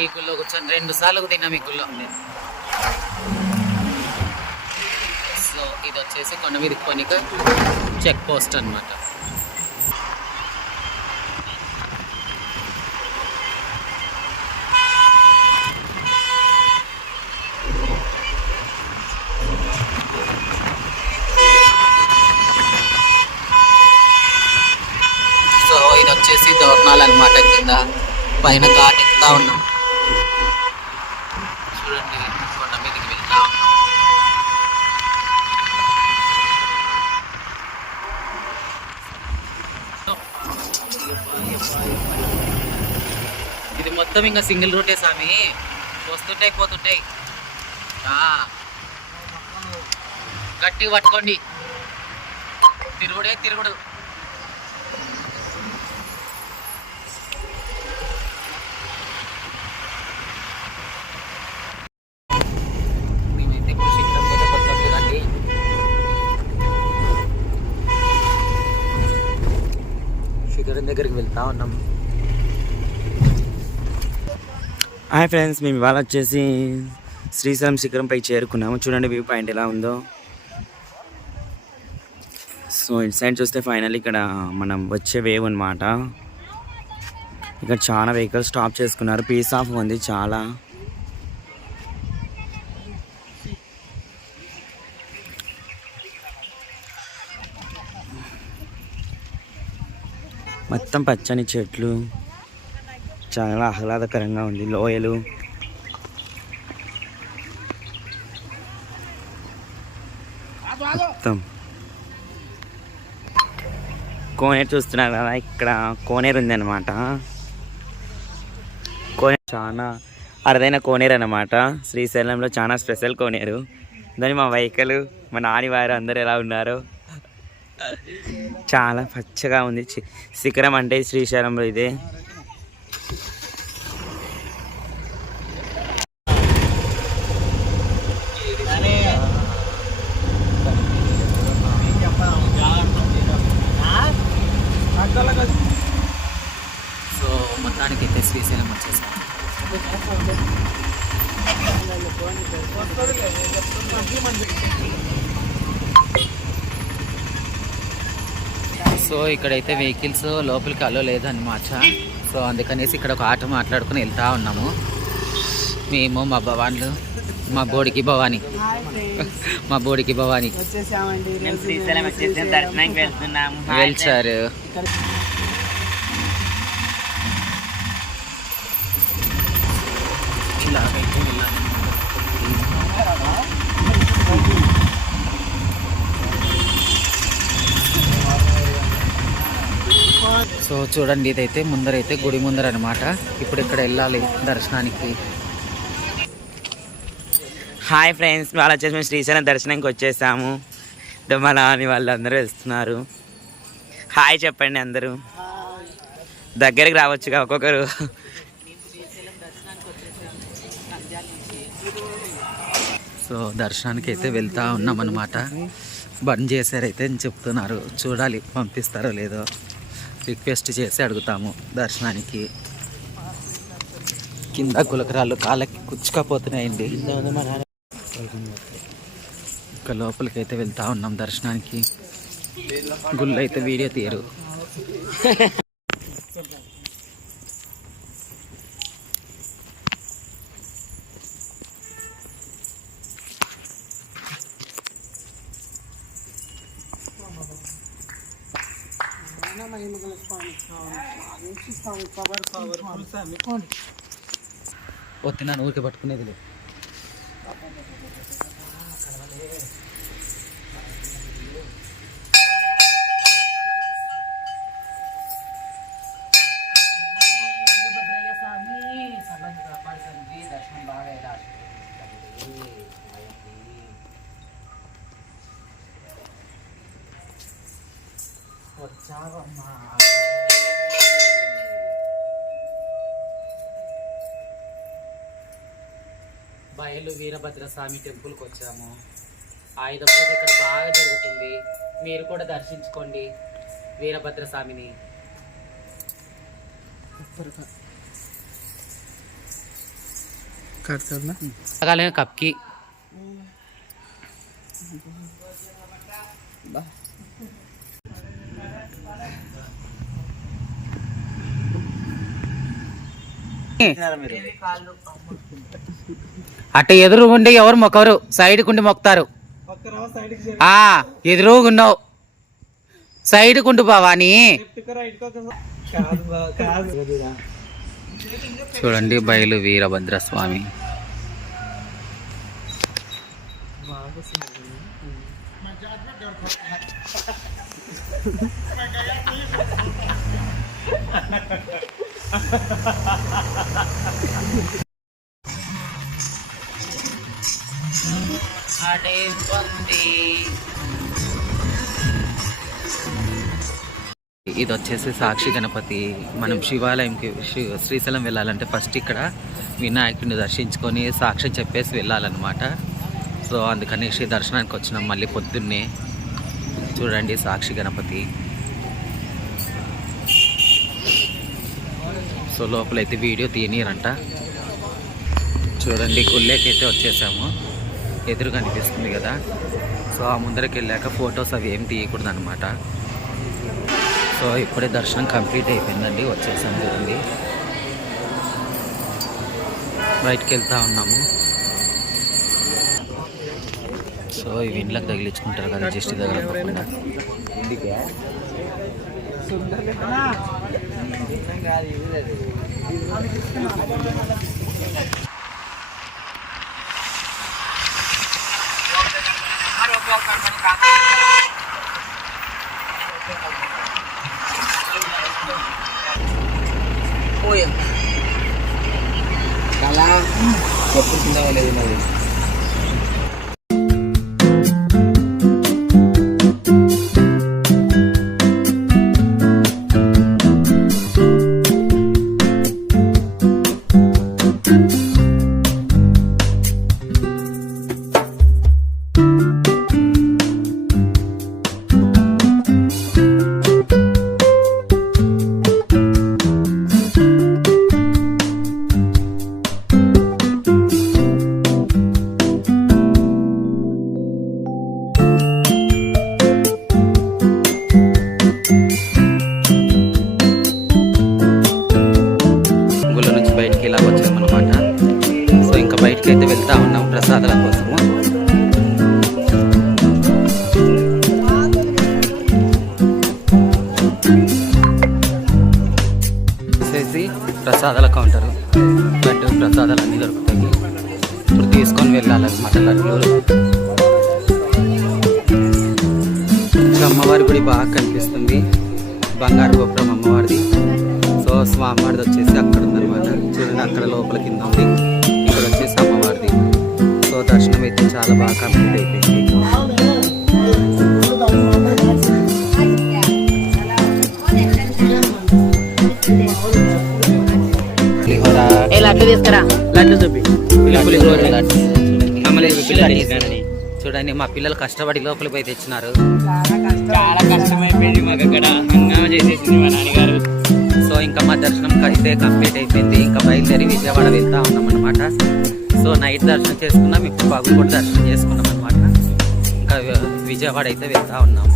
ఈ గుళ్ళో కూర్చొని రెండు సార్లు తిన్నా ఈ గుళ్ళో. సో ఇది వచ్చేసి కొండ మీద కొనిక చెక్ పోస్ట్ అనమాట సో ఇది వచ్చేసి దోరణాలు అనమాట కింద. పైన ఘాట్ ఎక్కుతా ఉన్నాం చూడండి కొండ మీదకి వెళ్తా ఉన్నాం ఇది మొత్తం ఇంకా సింగిల్ రూటే స్వామి. వస్తుంటాయి పోతుంటాయి. గట్టి గట్టిగా పట్టుకోండి. తిరుగుడే తిరుగుడు. దగ్గరికి వెళ్తా ఉన్నాం. హాయ్ ఫ్రెండ్స్ మేము ఇవాళ వచ్చేసి శ్రీశైలం శిఖరంపై చేరుకున్నాము. చూడండి వ్యూ పాయింట్ ఎలా ఉందో. సో ఇటు సైడ్ చూస్తే ఫైనల్ ఇక్కడ మనం వచ్చే వేవ్ అనమాట ఇక్కడ చాలా వెహికల్స్ స్టాప్ చేసుకున్నారు. పీస్ ఆఫ్ ఉంది చాలా. మొత్తం పచ్చని చెట్లు. చాలా ఆహ్లాదకరంగా ఉంది. లోయలు. మొత్తం. కోనేరు చూస్తున్నారు కదా ఇక్కడ కోనేరు ఉంది అనమాట కోనేరు చాలా అరుదైన కోనేరు అనమాట శ్రీశైలంలో చాలా స్పెషల్ కోనేరు. దాని మా వెహికల్ మా నాని వారు అందరు ఎలా ఉన్నారు. చాలా పచ్చగా ఉంది. శిఖరం అంటే శ్రీశైలంలో ఇదే సో మొత్తానికి అయితే శ్రీశైలం వచ్చేసాం సో ఇక్కడైతే వెహికల్స్ లోపలికి అలో లేదన్నమాట. సో అందుకనేసి ఇక్కడ ఒక ఆటో మాట్లాడుకుని వెళ్తా ఉన్నాము. మేము మా భవాన్లు మా బోడికి భవాని. మా బోడికి భవాని. మేము శ్రీశైలం వచ్చేసి దర్శనానికి వెళ్తున్నాము వెళ్చారు ఇలాగైతే వెళ్ళాలి సో చూడండి ఇదైతే ముందరైతే గుడి ముందర అనమాట ఇప్పుడు ఇక్కడ వెళ్ళాలి దర్శనానికి. హాయ్ ఫ్రెండ్స్ వాళ్ళు వచ్చేసి మేము శ్రీశైలం దర్శనానికి వచ్చేసాము. ఇదో మా నాని వాళ్ళు అందరూ వెళ్తున్నారు. హాయ్ చెప్పండి అందరూ. దగ్గరికి రావచ్చుగా ఒక్కొక్కరు. సో దర్శనానికి అయితే వెళ్తా ఉన్నాం అనమాట బంద్ చేశారైతే అని చెప్తున్నారు. చూడాలి పంపిస్తారో లేదో. రిక్వెస్ట్ చేసి అడుగుతాము దర్శనానికి. కింద గులకరాలు కాళ్ళకి కుచ్చుకపోతున్నాయండి. ఇంకా లోపలికి అయితే వెళ్తా ఉన్నాం దర్శనానికి. గుళ్ళు అయితే వీడియో తీయరు. ఓ తిన్నాను ఊరికే పట్టుకునేది లేదు. వీరభద్ర స్వామి టెంపుల్కి వచ్చాము. ఆయుధ పూజ ఇక్కడ బాగా జరుగుతుంది. మీరు కూడా దర్శించుకోండి వీరభద్ర స్వామిని కప్కి. మీరు? అట్ట ఎదురు ఉండి ఎవరు మొక్కరు? సైడ్కి ఉండి మొక్కుతారు. ఆ ఎదురుగున్నావు సైడ్కి ఉండు బావాని చూడండి బయలు వీరభద్ర ఇది వచ్చేసి సాక్షి గణపతి. మనం శివాలయంకి శ్రీశైలం వెళ్ళాలంటే ఫస్ట్ ఇక్కడ వినాయకుడిని దర్శించుకొని సాక్షి చెప్పేసి వెళ్ళాలన్నమాట. సో అందుకనేసి దర్శనానికి వచ్చినాం మళ్ళీ పొద్దున్నే. చూడండి సాక్షి గణపతి. సో లోపలైతే వీడియో తీయనీరంట. చూడండి గుళ్ళేకైతే వచ్చేసాము. ఎదురు కనిపిస్తుంది కదా. సో ఆ ముందరికి వెళ్ళాక ఫొటోస్ అవి ఏం తీయకూడదు అనమాట సో ఇప్పుడే దర్శనం కంప్లీట్ అయిపోయిందండి వచ్చేసాం చూడండి. బయటికి వెళ్తూ ఉన్నాము. సో ఇవి ఇండ్లకు తగిలించుకుంటారు కదా జస్ట్ దగ్గర Uy. Kala. Tapos na ulit na ulit. అయితే వెళ్తా ఉన్నాం ప్రసాదాల కోసము? వచ్చేసి ప్రసాదాల కౌంటరు. లడ్డు ప్రసాదాలు అన్నీ దొరుకుతాయి. ఇప్పుడు తీసుకొని వెళ్ళాలన్నమాట లడ్డూలు ఇంకా అమ్మవారి గుడి బాగా కనిపిస్తుంది. బంగారు గోపురం అమ్మవారిది. సో స్వామివారిది వచ్చేసి అక్కడ ఉందన్నమాట చూడండి అక్కడ లోపల కింద ఉంది. సో దర్శనం అయితే చాలా బాగా కంప్లీట్ అయిపోయింది. లడ్డు తీసుకురా. లడ్డు చూపి. చూడండి మా పిల్లలు కష్టపడి లోపలికి పోయి తెచ్చినారు. చాలా కష్టమైపోయింది మాకు అక్కడ. హంగామా చేసేసింది మా నాన్నగారు. సో ఇంకా మా దర్శనం అయితే కంప్లీట్ అయిపోయింది. ఇంకా బయలుదేరి విజయవాడ వెళ్తా ఉన్నాం అనమాట సో నైట్ దర్శనం చేసుకున్నాం ఇప్పుడు పగులు కూడా దర్శనం చేసుకున్నాం అనమాట ఇంకా విజయవాడ అయితే వెళ్తా ఉన్నాము.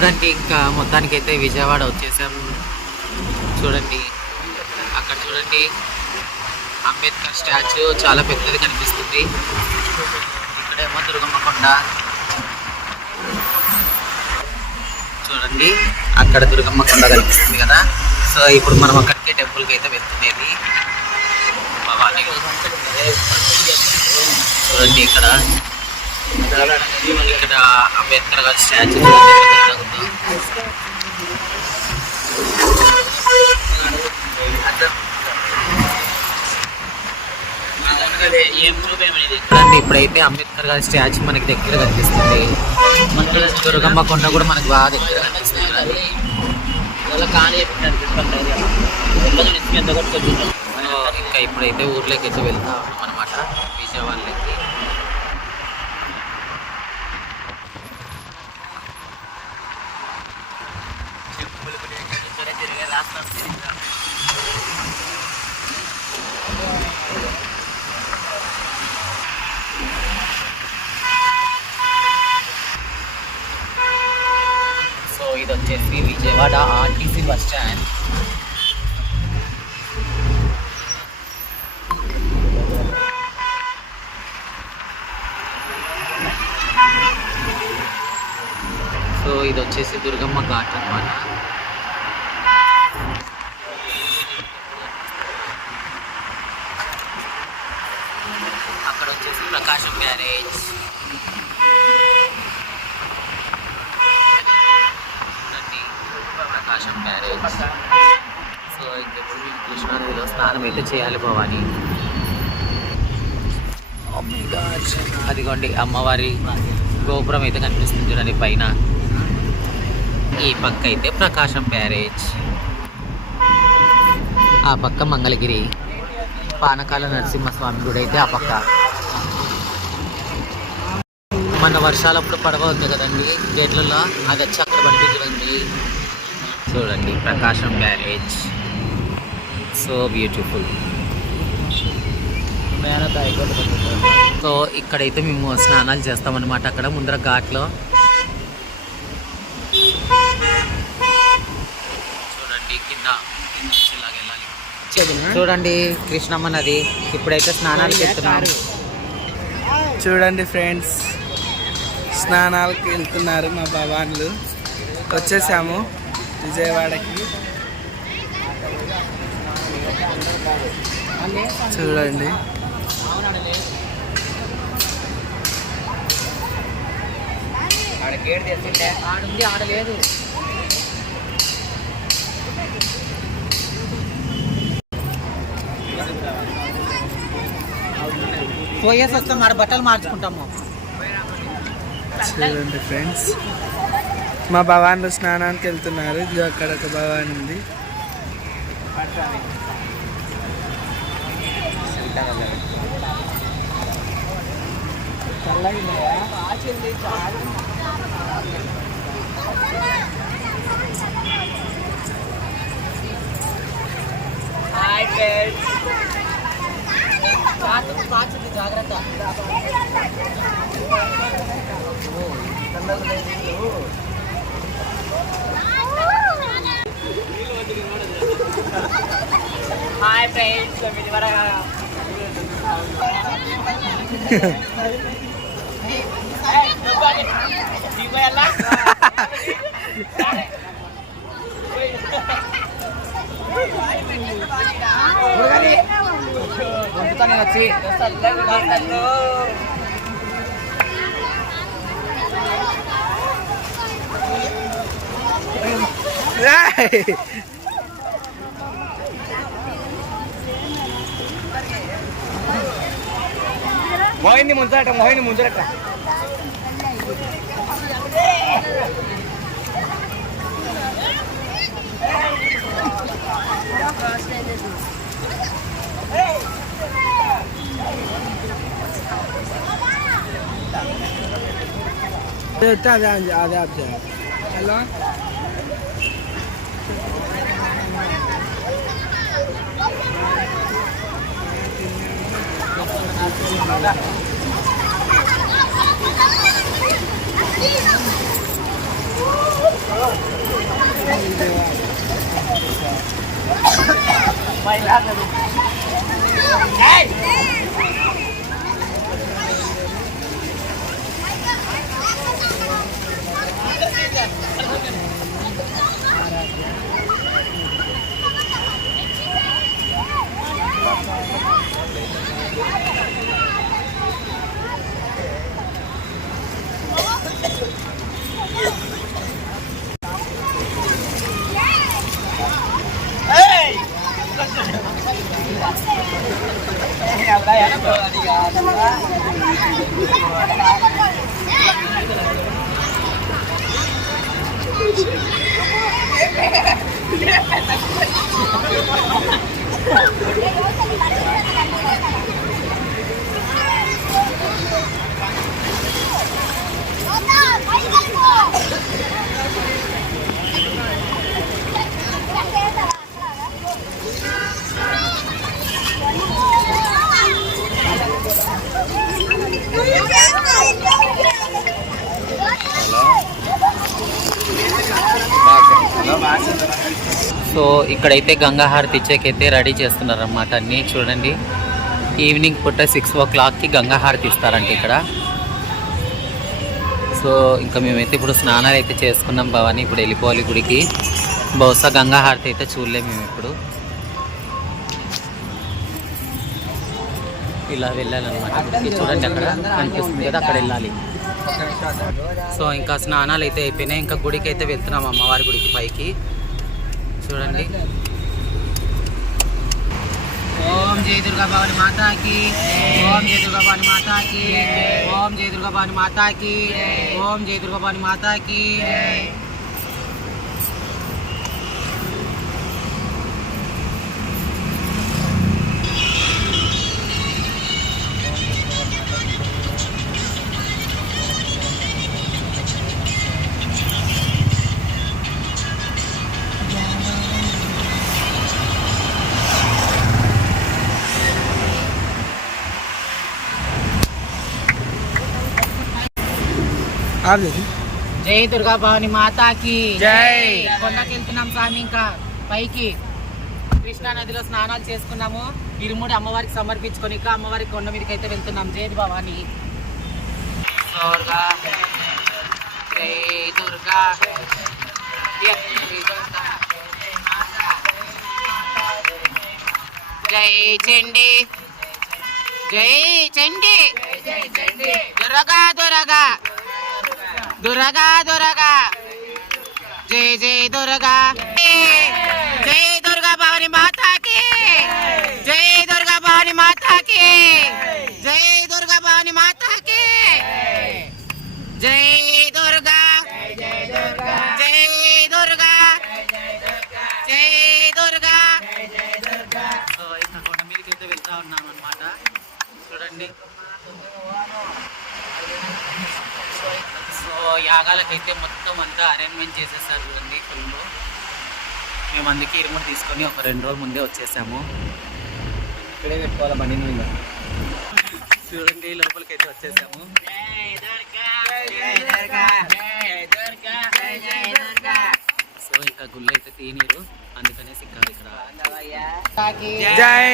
చూడండి ఇంకా మొత్తానికి అయితే విజయవాడ వచ్చేసాము చూడండి అక్కడ చూడండి అంబేద్కర్ స్టాచ్యూ చాలా పెద్దది కనిపిస్తుంది. ఇక్కడేమో దుర్గమ్మ కొండ చూడండి అక్కడ దుర్గమ్మ కొండ కనిపిస్తుంది కదా. సో ఇప్పుడు మనం అక్కడికి టెంపుల్కి అయితే వెళ్తున్నది భవానీ చూడండి ఇక్కడ ఇక్కడ అంబేద్కర్ గారి స్టాచ్యూ చూడండి ఇప్పుడైతే అంబేద్కర్ గారి స్టాచ్యూ మనకి దగ్గర కనిపిస్తుంది. దుర్గమ్మ కొండ కూడా మనకి బాగా దగ్గర కనిపిస్తుంది. చూడండి. సో, ఇంకా ఇప్పుడైతే ఊర్లోకి అయితే వెళ్తా అనమాట విజయవాడలోకి సో ఇది వచ్చేసి Vijayawada RTC bus stand so ఇది వచ్చేసి దుర్గమ్మ ఘాట్ అనమాట అక్కడ వచ్చేసి ప్రకాశం బ్యారేజ్ చూడండి ప్రకాశం మ్యారేజ్ సో ఇంకెప్పుడు మీకు కృష్ణానదిలో స్నానం అయితే చేయాలి భవాని అదిగోండి అమ్మవారి గోపురం అయితే కనిపిస్తుంది చూడండి పైన. ఈ పక్క అయితే ప్రకాశం బ్యారేజ్ ఆ పక్క మంగళగిరి పానకాల నరసింహస్వామి గుడి అయితే ఆ పక్క. మన వర్షాలప్పుడు పడవ ఉంది కదండి గేట్లలో అది వచ్చి అక్కడ పడుతుంది చూడండి Prakasam barrage. So beautiful so ఇక్కడైతే మేము స్నానాలు చేస్తామన్నమాట అక్కడ ముందర ఘాట్లో. చూడండి కింద చూడండి కృష్ణమ్మ నది. ఇప్పుడైతే స్నానాలు చేస్తున్నారు చూడండి ఫ్రెండ్స్ స్నానాలకు వెళ్తున్నారు మా భవాన్లు. వచ్చేసాము. విజయవాడకి. చూడండి. గేట్ తెచ్చిండే ఆడుంది పోయేసి వస్తాం ఆడ బట్టలు మార్చుకుంటాము. చూడండి ఫ్రెండ్స్ మా భవాన్లు స్నానానికి వెళ్తున్నారు. ఇది అక్కడ ఒక భవాన్ ఉంది. జాగ్రత్త. హాయ్ ఫ్రెండ్స్ వచ్చి ఏయ్! మోహిని ముందరట మోహిని ముందరట అదే అదే అదే అదే హలో ఆఫ్ చేయాలి హలో సో ఇక్కడైతే గంగా హారతి ఇచ్చేకైతే రెడీ చేస్తున్నారనమాట అన్ని. అన్నీ చూడండి. ఈవినింగ్ పుట్ట సిక్స్ ఓ క్లాక్కి గంగా హారతి ఇస్తారంట ఇక్కడ. సో ఇంకా మేమైతే ఇప్పుడు స్నానాలు అయితే చేసుకున్నాం భవాని. ఇప్పుడు వెళ్ళిపోవాలి గుడికి. బహుశా గంగా హారతి అయితే చూడలేము మేము ఇప్పుడు. ఇలా వెళ్ళాలన్నమాట చూడండి అక్కడ కనిపిస్తుంది కదా అక్కడ వెళ్ళాలి. సో ఇంకా స్నానాలు అయితే అయిపోయినాయి. ఇంకా గుడికి అయితే వెళ్తున్నాం అమ్మవారి గుడికి పైకి. చూడండి. ఓం జయ దుర్గా భవాని మాతాకి ఓం జయ దుర్గా భవాని మాతాకి ఓం జయ దుర్గా భవాని మాతాకి ఓం జయ దుర్గా భవాని మాతాకి. జై దుర్గా భవాని మాతాకి జై. కొండకి వెళ్తున్నాం స్వామి ఇంకా. పైకి కృష్ణా నదిలో స్నానాలు చేసుకున్నాము. ఇరుముడి అమ్మవారికి సమర్పించుకొని ఇంకా అమ్మవారికి కొండ మీదకి అయితే వెళ్తున్నాం. జై భవాని. జై దుర్గా. జై దుర్గా. జై చండి. జై చండి. దుర్గా దుర్గా. దుర్గా దుర్గా జై జై దుర్గా జై దుర్గా భవాని మాతాకి జై దుర్గా భవాని మాతాకి జై దుర్గా భవాని మాతాకి జై దుర్గా యాగాలకైతే మొత్తం అంతా అరేంజ్మెంట్ చేసేసారు చూడండి ఫుల్లో మేము అందుకే ఇరుముడు తీసుకొని ఒక రెండు రోజుల ముందే వచ్చేసాము. ఇక్కడే పెట్టుకోవాలి బండి మీద? చూడండి లోపలికి అయితే వచ్చేసాము. సో ఇంకా గుళ్ళు అయితే తీనీరు. అందుకనేసి ఇక్కడ ఇక్కడ జై!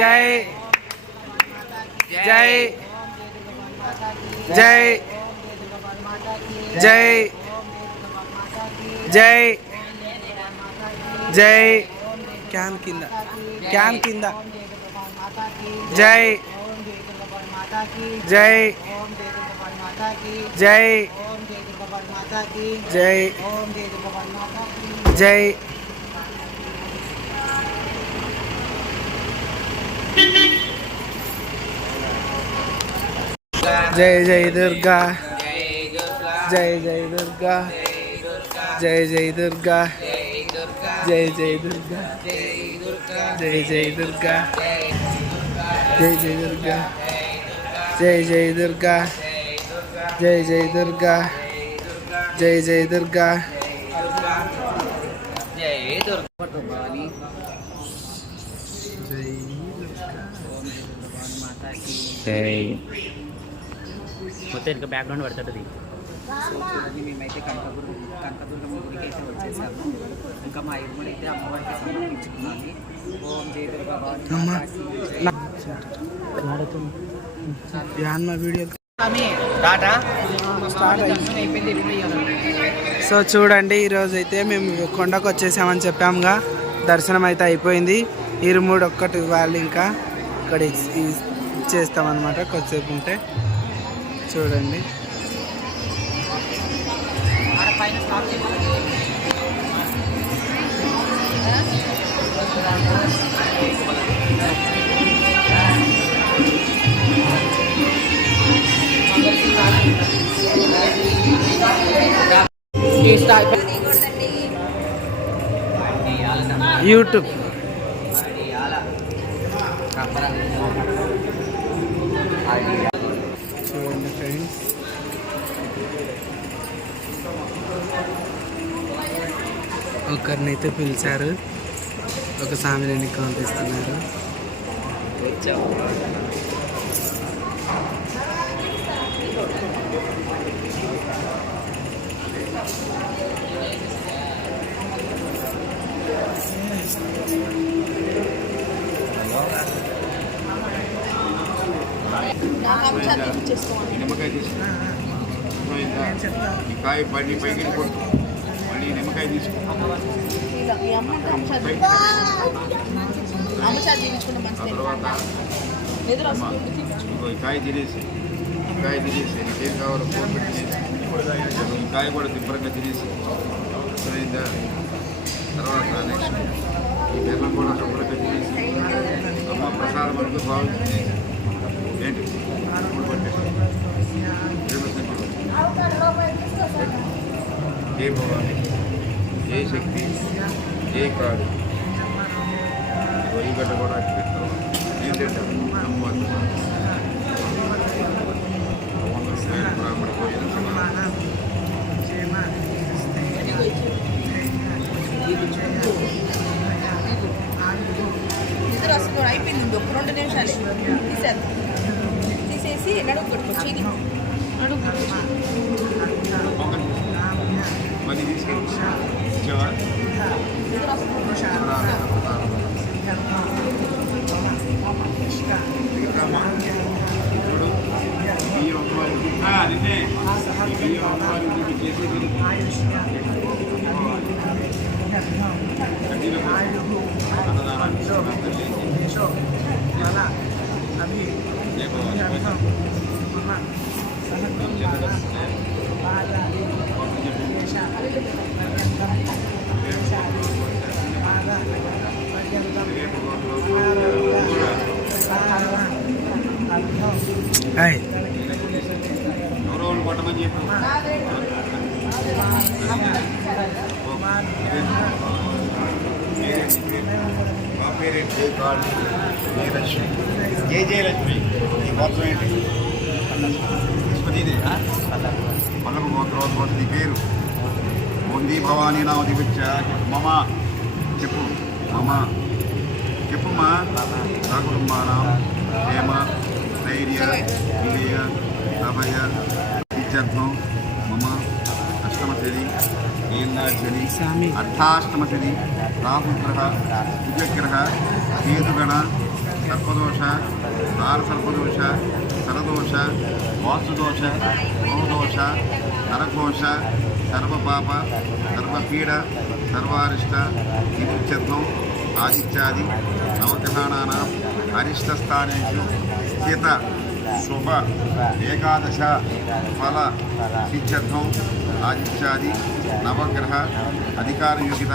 జై! జై! జై జై జై జై క్యాన్ కింద క్యాన్ కింద జై జై జై జై జై జై జై దుర్గా జై జై దుర్గా జై జై దుర్గా జై జై దుర్గా జై జై దుర్గా జై జై దుర్గా జై జై దుర్గా జై జై దుర్గా జై జై దుర్గా జై దుర్గా భవాని జై ఓం జై భవాని మాతాకి మొత్తం ఇంకా బ్యాక్గ్రౌండ్ పడుతుంది. చూడండి మేమైతే కనకదుర్గ కనకదుర్గమ్మ గుడికి అయితే వచ్చేసాము. ఇంకా మా ఇరుముడు అయితే అమ్మవారికి సమర్పించుకున్నాము. ఓం జై దుర్గా భవాని అమ్మ. మాతాకి జై. యాన్మ వీడియో స్వామి, టాటా? స్టార్ట్ దర్శనం అయిపోయింది ఇరుముడు ఇవ్వాలి. సో చూడండి ఈరోజు అయితే మేము కొండకు వచ్చేసామని చెప్పాముగా దర్శనం అయితే అయిపోయింది. ఇరుముడు ఒక్కటి ఇవ్వాలి ఇంకా. ఇక్కడ ఇచ్చేస్తామన్నమాట కొద్దిసేపు ఉంటే. చూడండి. యూట్యూబ్ చూడండి ఫ్రెండ్స్ ఒకరిని అయితే పిలిచారు ఒక సామిని పంపిస్తున్నారు నిమ్మకాయ తీసుకో ఈ కాయ పడి పైకి కొట్టు మళ్ళీ నిమ్మకాయ తీసుకో. ఆ తర్వాత అమ్మ, ఇదిగో ఈ కాయ తినేసి ఈ కాయ తినేసి నీకేం కావాలో ఫోన్ పెట్టి తినేసి. ఈ కాయ కూడా దిబ్బరంగా తినేసి అర్థమైందా? తర్వాత నెక్స్ట్ ఈ బెల్లం కూడా శుభ్రంగా తినేసి అమ్మ ప్రసాదం వరకు బాగుంది ఏంటి? పట్టేసి ఏ ఏ శక్తి? ఏ కాదు. గడ్డ కూడా అట్టి పెట్టావు ఏం తింటావు నమ్మవద్దు వంద రూపాయలు బ్రాహ్మణ భోజనం సమానం. నిద్ర వస్తుంది అయిపోయింది ఒక రెండు నిమిషాలే తీసేది తీసేసి నడుము కొట్టుకోవచ్చు ఇది నడుము కొట్టుకోవచ్చు పొంగల్ మళ్ళీ తీసుకెళ్ళి ఇచ్చావా నిద్ర వస్తుంది ప్రధాన ప్రధాన మిగతామ్మా, చూడు బియ్యం అమ్మవారికి ఆ, నిన్నే ఈ బియ్యం అమ్మవారికి నీకు చేసేది కడ్డీలో పోసి అన్నదానానికి ఇస్తున్నాం తల్లి. జయ భవాని. హాయ్ ఎవరెవరు కొట్టమని చెప్పు మా పేరేంటి జయలక్ష్మి జయ జయలక్ష్మి నీ గోత్రం ఏంటి? తీసుకొచ్చి పల్లపు గోత్రోద్భవం నీ పేరు. ఉంది భవానీ నా దివిచ్చ మమ. చెప్పు మమ. చెప్పుమా నా కుటుంబానం ప్రేమ ధైర్య విజయ అభయ విద్యార్థం మమ అష్టమశని ఏన్నాశని స్వామి. అర్థాష్టమశని రాహుగ్రహ కుజగ్రహ కేతుగణ సర్పదోష కాలసర్పదోష సరదోష వాసుదోష బహుదోష నరఘోష సర్వపాప సర్వపీడ సర్వారిష్ట విముచ్యత్వం ఆదిత్యాది నవగ్రహాణానాం అరిష్టస్థానేషు స్థిత శుభ ఏకాదశ ఫల సిద్ధ్యర్థం ఆదిత్యాది నవగ్రహ అధికారయోగిత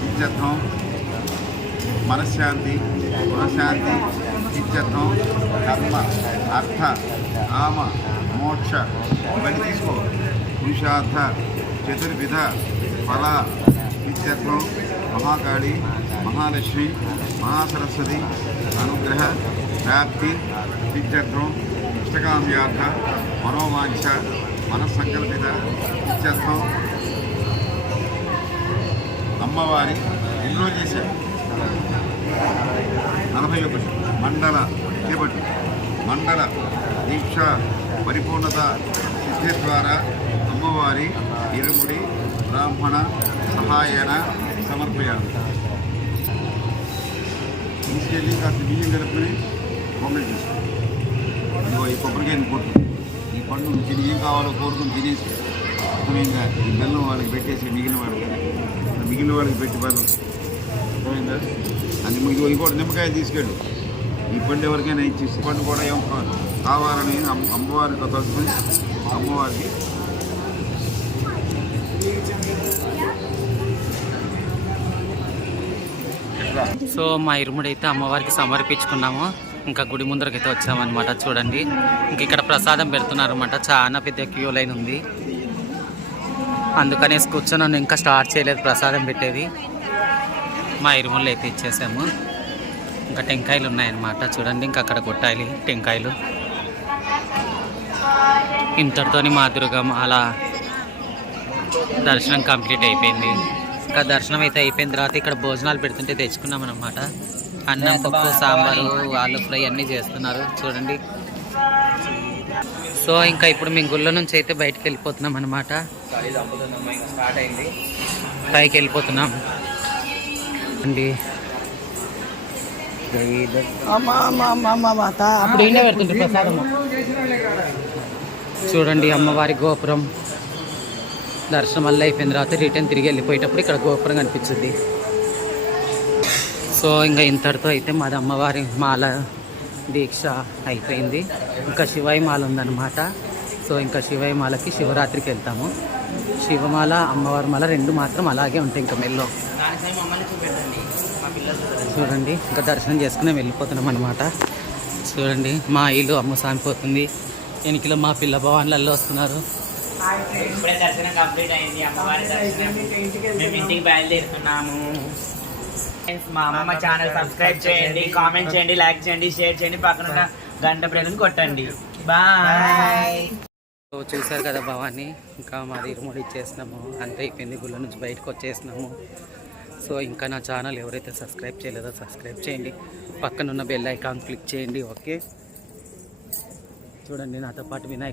సిద్ధ్యర్థం మనశ్శాంతి గృహశాంతి సిద్ధ్యర్థం కర్మ అర్థ ఆమ మోక్ష ఇవన్నీ తీసుకో పురుషార్థ చతుర్విధ ఫల సిద్ధ్యర్థం మహాకాళి మహాలక్ష్మి మహాసరస్వతి అనుగ్రహ వ్యాప్తి నిత్యత్వం ఇష్టకామ్యార్థ మనోవాంఛ మనస్సంకల్పిత నిత్యత్వం అమ్మవారి ఎన్నో చేశారు నలభై ఒకటి. మండల చేపట్టి మండల దీక్ష పరిపూర్ణత సిద్ధి ద్వారా అమ్మవారి ఇరుముడి బ్రాహ్మణ సహాయన సమర్పయాలి తీసుకెళ్ళి కాస్త బియ్యం కలుపుకొని? పొంగల్ చేసుకోండి ఇదిగో ఈ కొబ్బరికాయని కొట్టు. ఈ పండు తిని ఏం కావాలో కోరుకుని తినేసి అర్థమైందా? ఈ బెల్లం వాళ్ళకి పెట్టేసి మిగిలిన వాళ్ళకి. మిగిలిన వాళ్ళకి పెట్టి బదులు అర్థమైందా? అది ఇదిగో ఇంకోటి నిమ్మకాయ తీసుకెళ్ళు. ఈ పండు ఎవరికైనా ఇచ్చేసి పండు కూడా ఏం కావాలని అమ్మవారితో తలుచుకొని అమ్మవారికి సో మా ఇరుముడైతే అమ్మవారికి సమర్పించుకున్నాము. ఇంకా గుడి ముందరకైతే వచ్చామన్నమాట చూడండి. ఇంక ఇక్కడ ప్రసాదం పెడుతున్నారు అనమాట చాలా పెద్ద క్యూ లైన్ ఉంది. అందుకనేసి కూర్చొని ఇంకా స్టార్ట్ చేయలేదు ప్రసాదం పెట్టేది. మా ఇరుముళ్ళు అయితే ఇచ్చేసాము. ఇంకా టెంకాయలు ఉన్నాయన్నమాట చూడండి. ఇంకా అక్కడ కొట్టాలి టెంకాయలు. ఇంతటితోని మా అలా దర్శనం కంప్లీట్ అయిపోయింది. ఇంకా దర్శనం అయితే అయిపోయిన తర్వాత ఇక్కడ భోజనాలు పెడుతుంటే తెచ్చుకున్నాం అనమాట అన్నం పప్పు సాంబారు ఆలు ఫ్రై అన్నీ చేస్తున్నారు. చూడండి. సో ఇంకా ఇప్పుడు మేము గుళ్ళ నుంచి అయితే బయటకు వెళ్ళిపోతున్నాం అనమాట పైకి వెళ్ళిపోతున్నాం. అండి. అప్పుడు ఈయనే పెడుతుంటే ప్రసాదము చూడండి అమ్మవారి గోపురం. దర్శనం వల్ల అయిపోయిన తర్వాత రిటర్న్ తిరిగి వెళ్ళిపోయేటప్పుడు ఇక్కడ గోపురం కనిపించింది సో ఇంకా ఇంతటితో అయితే మాది అమ్మవారి మాల దీక్ష అయిపోయింది. ఇంకా శివాయి మాల ఉందన్నమాట. సో ఇంకా శివాయి మాలకి శివరాత్రికి వెళ్తాము. శివమాల అమ్మవారి మాల రెండు మాత్రం అలాగే ఉంటాయి ఇంకా మెల్లో. చూడండి ఇంకా దర్శనం చేసుకుని వెళ్ళిపోతున్నాం అనమాట చూడండి మా ఇల్లు అమ్మ సామిపోతుంది ఎనికిలో మా పిల్ల భవన్లలో వస్తున్నారు. ఇప్పుడే దర్శనం కంప్లీట్ అయింది. అమ్మవారి దర్శనం. మేము ఇంటికి బయలుదేరుతున్నాము. మా అమ్మమ్మ ఛానల్ సబ్స్క్రైబ్ చేయండి కామెంట్ చేయండి లైక్ చేయండి షేర్ చేయండి పక్కన గంట ప్రేలను కొట్టండి. బాయ్ సో చూశారు కదా భవాని? ఇంకా మాది ఇరుముడి ఇచ్చేసినాము అంతే అయిపోయింది గుళ్ళ నుంచి బయటకు వచ్చేసినాము సో ఇంకా నా ఛానల్ ఎవరైతే సబ్స్క్రైబ్ చేయలేదో సబ్స్క్రైబ్ చేయండి. పక్కన ఉన్న బెల్ ఐకాన్ క్లిక్ చేయండి ఓకే? చూడండి నాతో పాటు వినాయక